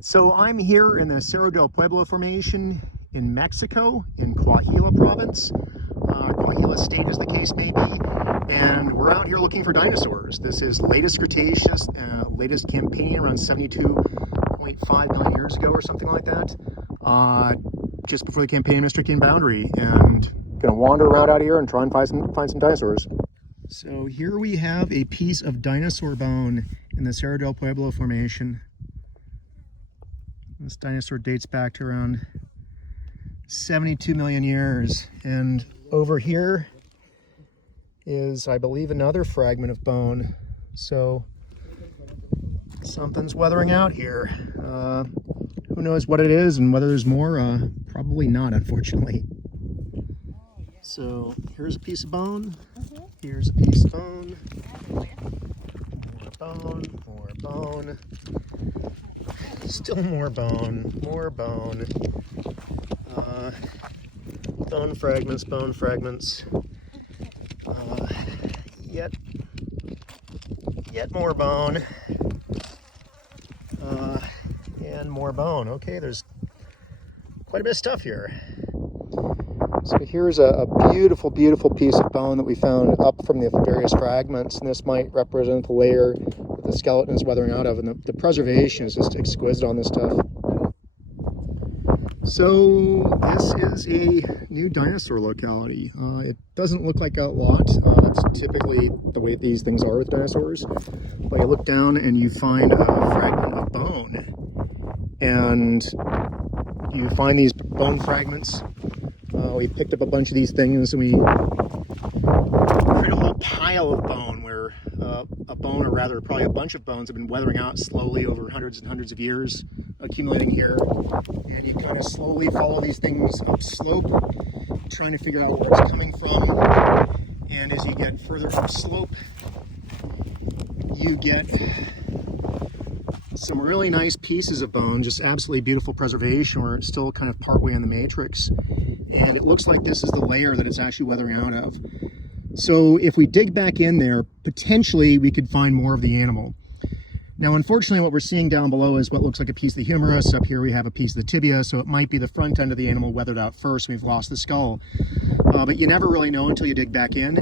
So I'm here in the Cerro del Pueblo formation in Mexico, in Coahuila province. Coahuila state as the case may be. And we're out here looking for dinosaurs. This is latest Cretaceous, latest campaign around 72.5 million years ago or something like that. Just before the campaign Restricting boundary. And gonna wander around out here and try and find some dinosaurs. So here we have a piece of dinosaur bone in the Cerro del Pueblo formation. This dinosaur dates back to around 72 million years. And over here is, I believe, another fragment of bone. So something's weathering out here. Who knows what it is and whether there's more? Probably not, unfortunately. So here's a piece of bone. Here's a piece of bone. More bone, more bone. Still more bone, more bone. Bone fragments, bone fragments. Yet more bone. And more bone. Okay, there's quite a bit of stuff here. So here's a beautiful, beautiful piece of bone that we found up from the various fragments, and this might represent the layer that the skeleton is weathering out of, and the preservation is just exquisite on this stuff. So this is a new dinosaur locality. It doesn't look like a lot. That's typically the way these things are with dinosaurs. But you look down and you find a fragment of bone, and you find these bone fragments. We picked up a bunch of these things and we created a whole pile of bone where a bone, or rather probably a bunch of bones, have been weathering out slowly over hundreds and hundreds of years, accumulating here. And you kind of slowly follow these things up slope, trying to figure out where it's coming from. And as you get further up slope, you get some really nice pieces of bone, just absolutely beautiful preservation, where it's still kind of partway in the matrix. And it looks like this is the layer that it's actually weathering out of. So if we dig back in there, potentially we could find more of the animal. Now, unfortunately, what we're seeing down below is what looks like a piece of the humerus. Up here we have a piece of the tibia, so it might be the front end of the animal weathered out first. We've lost the skull. But you never really know until you dig back in.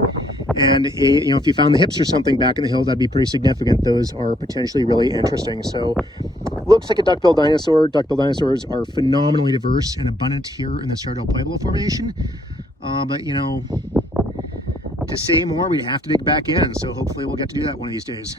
And if you found the hips or something back in the hill, that'd be pretty significant. Those are potentially really interesting. So looks like a duckbill dinosaur. Duckbill dinosaurs are phenomenally diverse and abundant here in the Cerro del Pueblo formation. But to say more, we'd have to dig back in. So hopefully we'll get to do that one of these days.